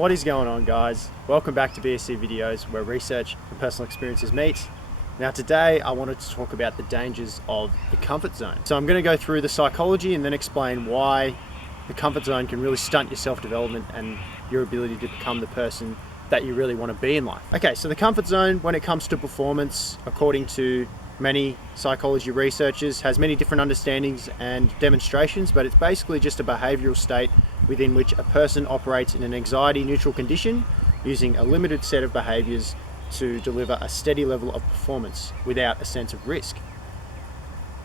What is going on, guys? Welcome back to BSC Videos, where research and personal experiences meet. Now today I wanted to talk about the dangers of the comfort zone. So I'm going to go through the psychology and then explain why the comfort zone can really stunt your self-development and your ability to become the person that you really want to be in life. Okay, so the comfort zone, when it comes to performance, according to many psychology researchers, has many different understandings and demonstrations, but it's basically just a behavioral state within which a person operates in an anxiety-neutral condition using a limited set of behaviors to deliver a steady level of performance without a sense of risk.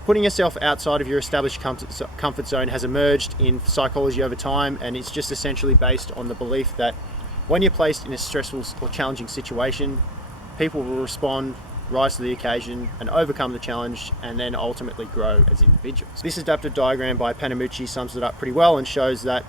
Putting yourself outside of your established comfort zone has emerged in psychology over time, and it's just essentially based on the belief that when you're placed in a stressful or challenging situation, people will respond, rise to the occasion and overcome the challenge, and then ultimately grow as individuals. This adaptive diagram by Panamucci sums it up pretty well and shows that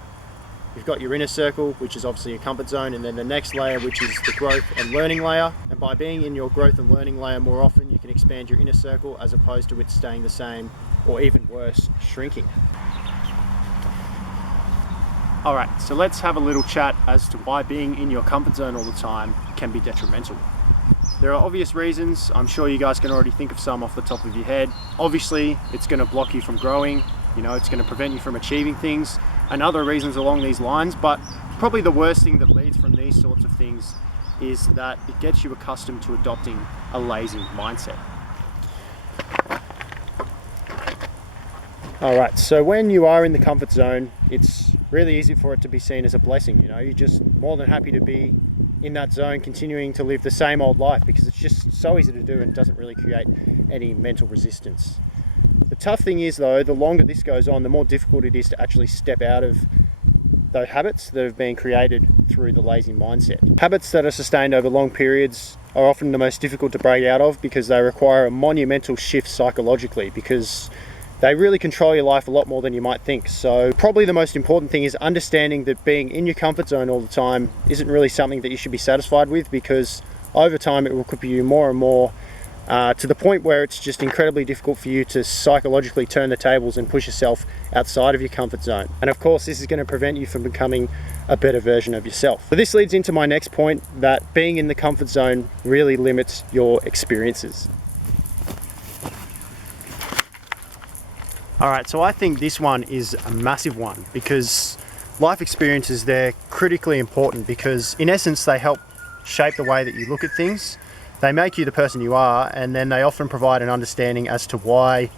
you've got your inner circle, which is obviously your comfort zone, and then the next layer, which is the growth and learning layer. And by being in your growth and learning layer more often, you can expand your inner circle as opposed to it staying the same, or even worse, shrinking. All right, so let's have a little chat as to why being in your comfort zone all the time can be detrimental. There are obvious reasons. I'm sure you guys can already think of some off the top of your head. Obviously, it's going to block you from growing. It's going to prevent you from achieving things, and other reasons along these lines. But probably the worst thing that leads from these sorts of things is that it gets you accustomed to adopting a lazy mindset. All right, so when you are in the comfort zone, it's really easy for it to be seen as a blessing. You're just more than happy to be in that zone, continuing to live the same old life, because it's just so easy to do and doesn't really create any mental resistance. The tough thing is, though, the longer this goes on, the more difficult it is to actually step out of those habits that have been created through the lazy mindset. Habits that are sustained over long periods are often the most difficult to break out of, because they require a monumental shift psychologically, because they really control your life a lot more than you might think. So probably the most important thing is understanding that being in your comfort zone all the time isn't really something that you should be satisfied with, because over time it will cripple you more and more to the point where it's just incredibly difficult for you to psychologically turn the tables and push yourself outside of your comfort zone. And of course, this is going to prevent you from becoming a better version of yourself. So this leads into my next point, that being in the comfort zone really limits your experiences. All right, so I think this one is a massive one, because life experiences, they're critically important, because in essence they help shape the way that you look at things. They make you the person you are, and then they often provide an understanding as to why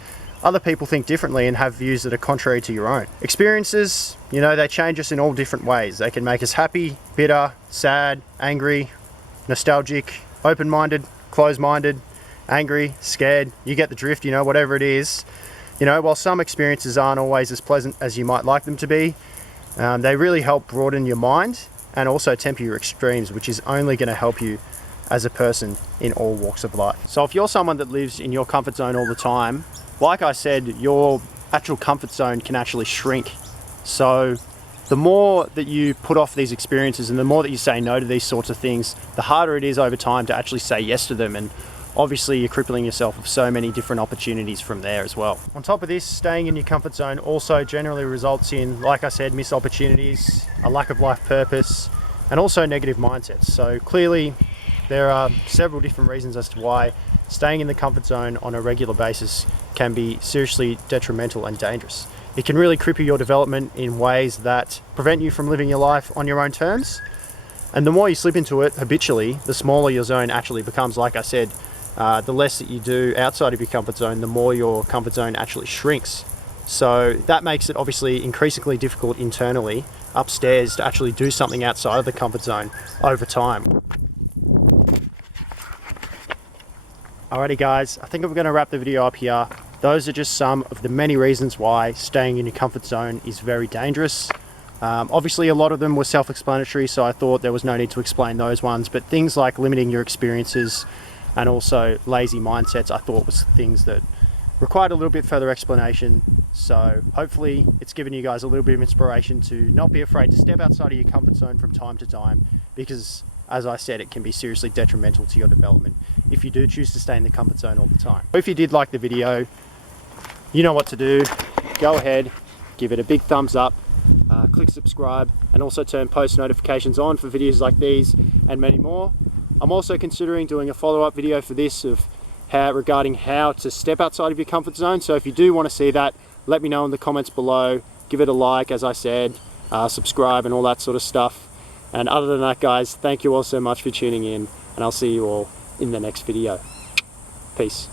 other people think differently and have views that are contrary to your own. Experiences, they change us in all different ways. They can make us happy, bitter, sad, angry, nostalgic, open-minded, closed-minded, angry, scared. You get the drift, whatever it is. While some experiences aren't always as pleasant as you might like them to be, they really help broaden your mind and also temper your extremes, which is only going to help you as a person in all walks of life. So if you're someone that lives in your comfort zone all the time, like I said, your actual comfort zone can actually shrink. So the more that you put off these experiences and the more that you say no to these sorts of things, the harder it is over time to actually say yes to them. And obviously you're crippling yourself with so many different opportunities from there as well. On top of this, staying in your comfort zone also generally results in, like I said, missed opportunities, a lack of life purpose, and also negative mindsets. So clearly there are several different reasons as to why staying in the comfort zone on a regular basis can be seriously detrimental and dangerous. It can really cripple your development in ways that prevent you from living your life on your own terms. And the more you slip into it habitually, the smaller your zone actually becomes. Like I said, the less that you do outside of your comfort zone, the more your comfort zone actually shrinks. So that makes it obviously increasingly difficult internally, upstairs, to actually do something outside of the comfort zone over time. Alrighty guys, I think I'm going to wrap the video up here. Those are just some of the many reasons why staying in your comfort zone is very dangerous. Obviously a lot of them were self-explanatory, so I thought there was no need to explain those ones, but things like limiting your experiences and also lazy mindsets, I thought was things that required a little bit further explanation. So hopefully it's given you guys a little bit of inspiration to not be afraid to step outside of your comfort zone from time to time, because as I said, it can be seriously detrimental to your development if you do choose to stay in the comfort zone all the time. If you did like the video, you know what to do. Go ahead, give it a big thumbs up, click subscribe, and also turn post notifications on for videos like these and many more. I'm also considering doing a follow-up video for this regarding how to step outside of your comfort zone. So if you do want to see that, let me know in the comments below. Give it a like, as I said, subscribe and all that sort of stuff. And other than that, guys, thank you all so much for tuning in, and I'll see you all in the next video. Peace.